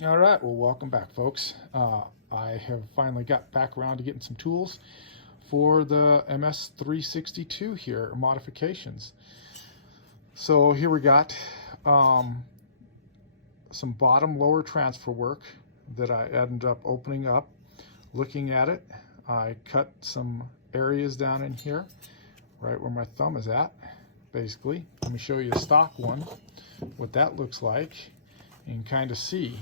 All right, well, welcome back, folks. I have finally got back around to getting some tools for the MS-362 here, modifications. So here we got some bottom lower transfer work that I ended up opening up, looking at it. I cut some areas down in here, right where my thumb is at, basically. Let me show you a stock one, what that looks like, and kind of see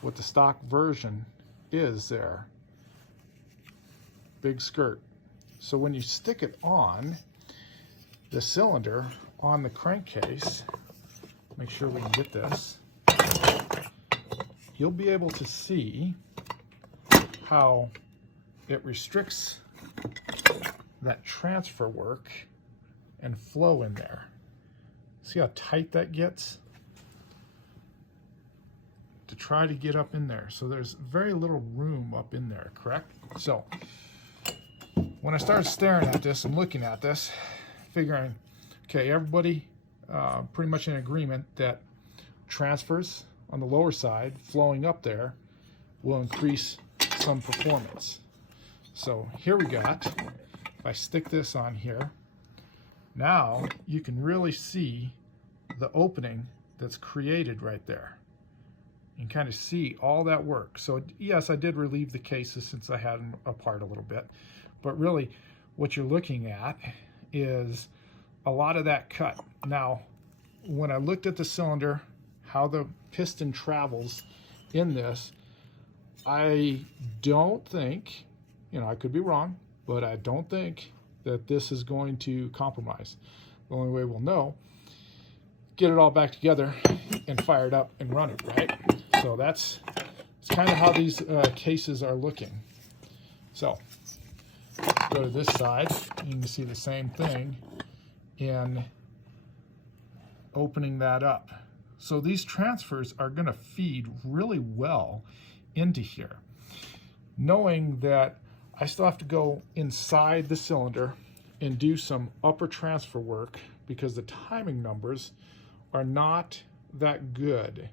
what the stock version is there. Big skirt. So when you stick it on the cylinder on the crankcase, make sure we can get this, you'll be able to see how it restricts that transfer work and flow in there. See how tight that gets? To try to get up in there. So there's very little room up in there, correct? So when I started staring at this and looking at this, figuring, okay, everybody pretty much in agreement that transfers on the lower side flowing up there will increase some performance. So here we got, if I stick this on here, now you can really see the opening that's created right there. You can kind of see all that work. So yes, I did relieve the cases since I had them apart a little bit, but really what you're looking at is a lot of that cut. Now, when I looked at the cylinder, how the piston travels in this, I don't think, I could be wrong, but I don't think that this is going to compromise. The only way we'll know, get it all back together and fire it up and run it, right? So that's kind of how these cases are looking. So go to this side, you can see the same thing in opening that up. So these transfers are going to feed really well into here, knowing that I still have to go inside the cylinder and do some upper transfer work because the timing numbers are not that good.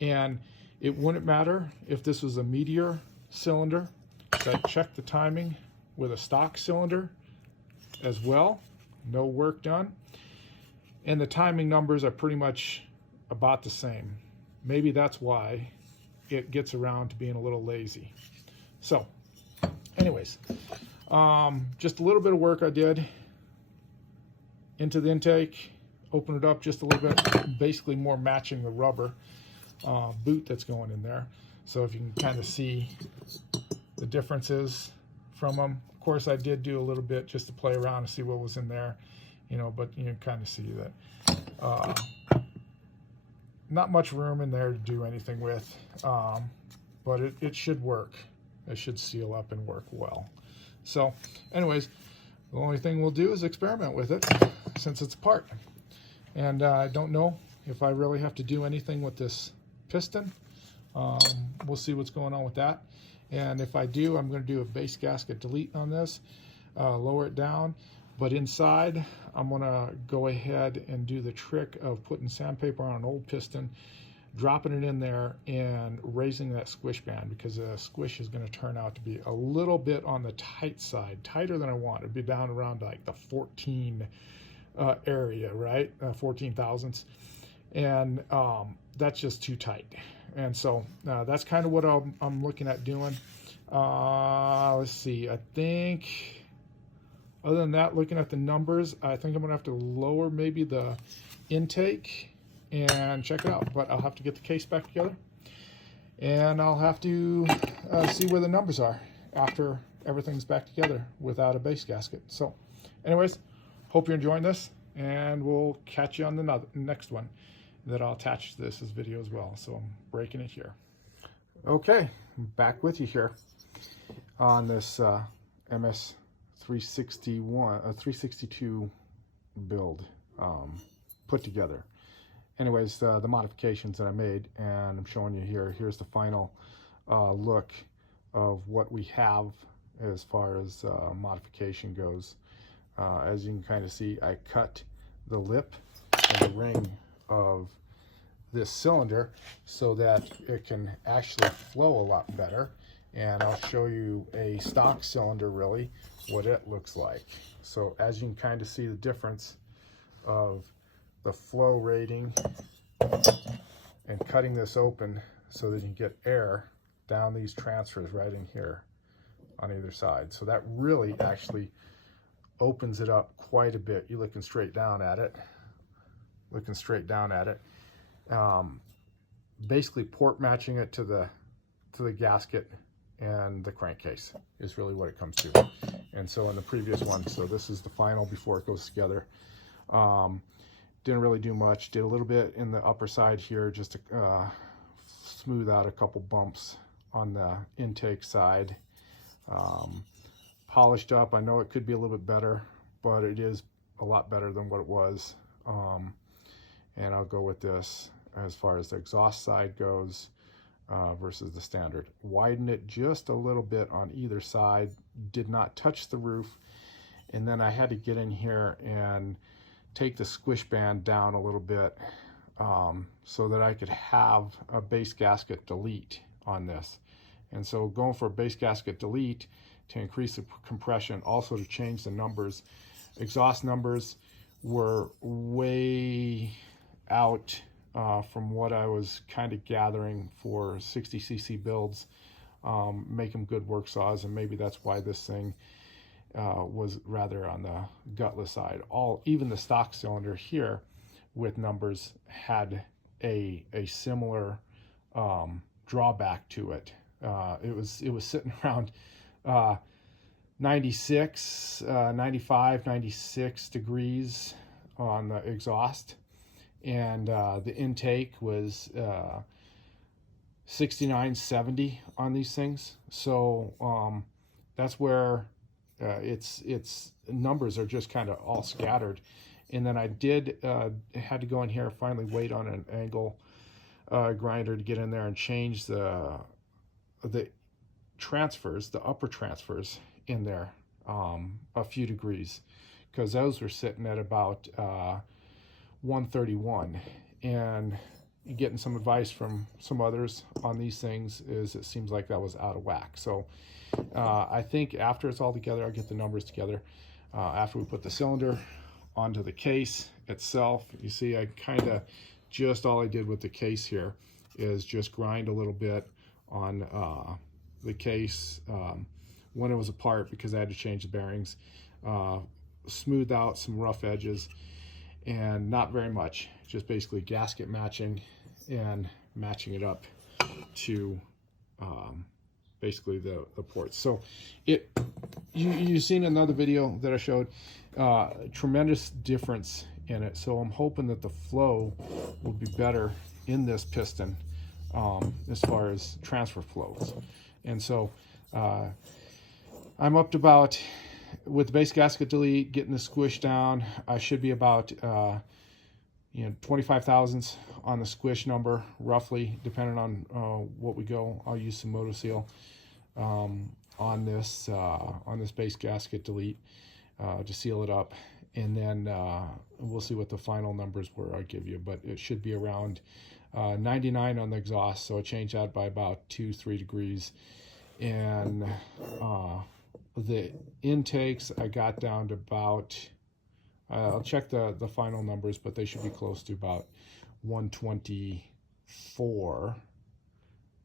And it wouldn't matter if this was a Meteor cylinder, because I checked the timing with a stock cylinder as well, no work done. And the timing numbers are pretty much about the same. Maybe that's why it gets around to being a little lazy. So anyways, just a little bit of work I did into the intake, open it up just a little bit, basically more matching the rubber boot that's going in there. So if you can kind of see the differences from them. Of course, I did do a little bit just to play around and see what was in there, but you can kind of see that not much room in there to do anything with, but it should work. It should seal up and work well. So anyways, the only thing we'll do is experiment with it since it's apart. And I don't know if I really have to do anything with this piston. We'll see what's going on with that. And if I do, I'm going to do a base gasket delete on this, lower it down. But inside, I'm going to go ahead and do the trick of putting sandpaper on an old piston, dropping it in there, and raising that squish band, because the squish is going to turn out to be a little bit on the tight side, tighter than I want. It'd be down around like the 14 area, right? 14 thousandths. And that's just too tight. And so that's kind of what I'm looking at doing. Let's see, I think other than that, looking at the numbers, I think I'm gonna have to lower maybe the intake and check it out. But I'll have to get the case back together, and I'll have to see where the numbers are after everything's back together without a base gasket. So anyways, hope you're enjoying this, and we'll catch you on the next one that I'll attach to this video as well. So I'm breaking it here. Okay, I'm back with you here on this MS-362 build put together. Anyways, the modifications that I made, and I'm showing you here. Here's the final look of what we have as far as modification goes. As you can kind of see, I cut the lip and the ring of this cylinder so that it can actually flow a lot better. And I'll show you a stock cylinder, really, what it looks like. So as you can kind of see the difference of the flow rating and cutting this open so that you can get air down these transfers right in here on either side. So that really actually opens it up quite a bit. You're looking straight down at it, basically port matching it to the gasket and the crankcase is really what it comes to. And so in the previous one, so this is the final before it goes together. Didn't really do much. Did a little bit in the upper side here just to smooth out a couple bumps on the intake side. Polished up. I know it could be a little bit better, but it is a lot better than what it was. And I'll go with this as far as the exhaust side goes versus the standard. Widen it just a little bit on either side. Did not touch the roof. And then I had to get in here and take the squish band down a little bit so that I could have a base gasket delete on this. And so going for a base gasket delete to increase the compression, also to change the numbers. Exhaust numbers were way out from what I was kind of gathering for 60cc builds. Make them good work saws, and maybe that's why this thing was rather on the gutless side. Even the stock cylinder here with numbers had a similar drawback to it. It was sitting around 96, 95, 96 degrees on the exhaust, and the intake was 69, 70 on these things. So that's where its numbers are just kind of all scattered. And then I had to go in here, finally wait on an angle grinder to get in there and change the transfers, the upper transfers in there a few degrees, because those were sitting at about 131. And getting some advice from some others on these things is it seems like that was out of whack. So I think after it's all together, I'll get the numbers together. After we put the cylinder onto the case itself, you see I kind of just all I did with the case here is just grind a little bit on the case when it was apart, because I had to change the bearings, smooth out some rough edges, and not very much, just basically gasket matching and matching it up to basically the ports. So you've seen another video that I showed, tremendous difference in it. So I'm hoping that the flow will be better in this piston as far as transfer flows. And so I'm up to about, with the base gasket delete, getting the squish down, I should be about 25 thousandths on the squish number, roughly, depending on what we go. I'll use some Moto Seal on this base gasket delete to seal it up, and then we'll see what the final numbers were I give you, but it should be around 99 on the exhaust, so I changed that by about 2-3 degrees. And the intakes I got down to about, I'll check the final numbers, but they should be close to about 124.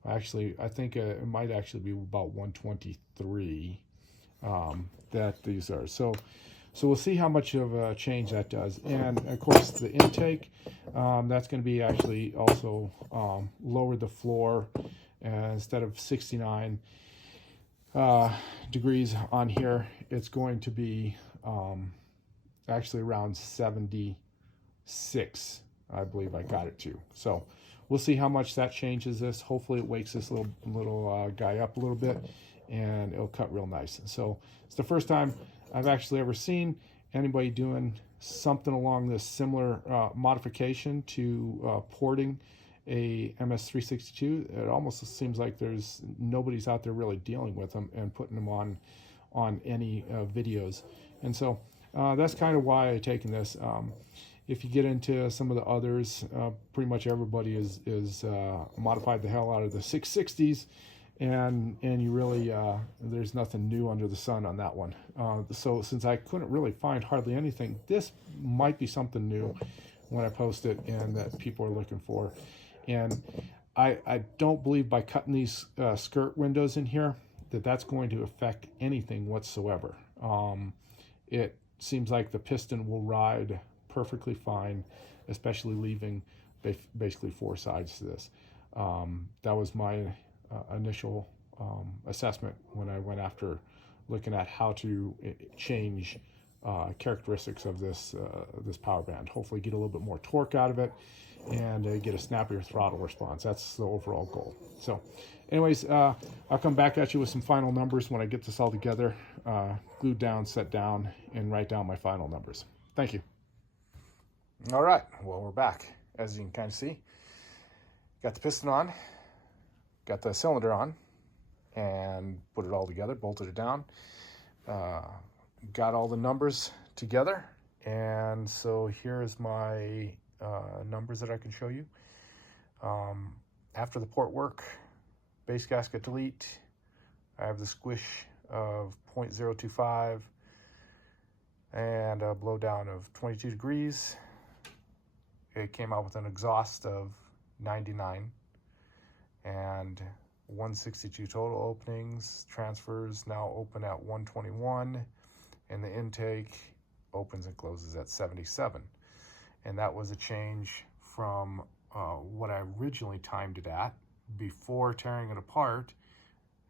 Actually, I think it might actually be about 123 that these are. So we'll see how much of a change that does. And of course the intake, that's going to be actually also lower the floor. Instead of 69 degrees on here, it's going to be actually around 76, I believe I got it to. So we'll see how much that changes this. Hopefully it wakes this little guy up a little bit, and it'll cut real nice. So it's the first time I've actually ever seen anybody doing something along this similar modification to porting a MS-362. It almost seems like there's nobody's out there really dealing with them and putting them on any videos. And so that's kind of why I've taken this. if you get into some of the others, pretty much everybody is modified the hell out of the 660s, and you really there's nothing new under the sun on that one. So since I couldn't really find hardly anything, this might be something new when I post it and that people are looking for. And I don't believe by cutting these skirt windows in here that's going to affect anything whatsoever. It seems like the piston will ride perfectly fine, especially leaving basically 4 sides to this. That was my initial assessment when I went after looking at how to change characteristics of this power band. Hopefully get a little bit more torque out of it and get a snappier throttle response. That's the overall goal. So anyways, I'll come back at you with some final numbers when I get this all together, glued down, set down, and write down my final numbers. Thank you. All right, well, we're back. As you can kind of see, got the piston on, got the cylinder on, and put it all together, bolted it down, got all the numbers together, and so here's my numbers that I can show you. After the port work, base gasket delete, I have the squish of 0.025 and a blow down of 22 degrees. It came out with an exhaust of 99 and 162 total openings. Transfers now open at 121, and the intake opens and closes at 77. And that was a change from what I originally timed it at before tearing it apart.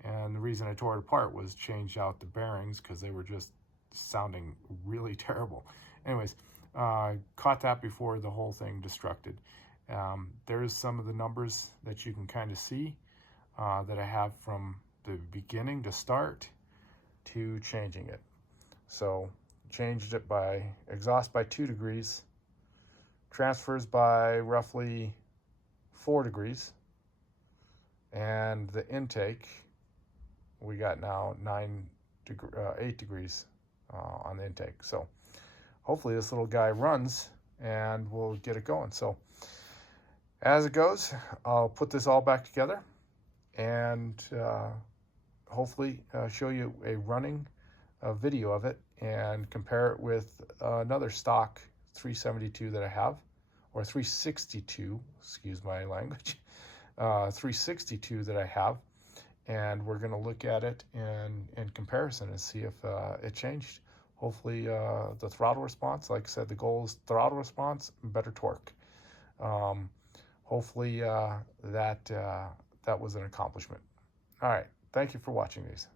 And the reason I tore it apart was change out the bearings because they were just sounding really terrible. Anyways, caught that before the whole thing destructed. There's some of the numbers that you can kind of see that I have from the beginning to start to changing it. So changed it by exhaust by 2 degrees, transfers by roughly 4 degrees, and the intake we got now 8 degrees on the intake. So hopefully this little guy runs and we'll get it going. So as it goes, I'll put this all back together and hopefully show you a running video of it and compare it with another stock 372 that I have, or 362, excuse my language, 362 that I have, and we're going to look at it in comparison and see if it changed. Hopefully the throttle response, like I said, the goal is throttle response and better torque. Hopefully that was an accomplishment. All right, thank you for watching these.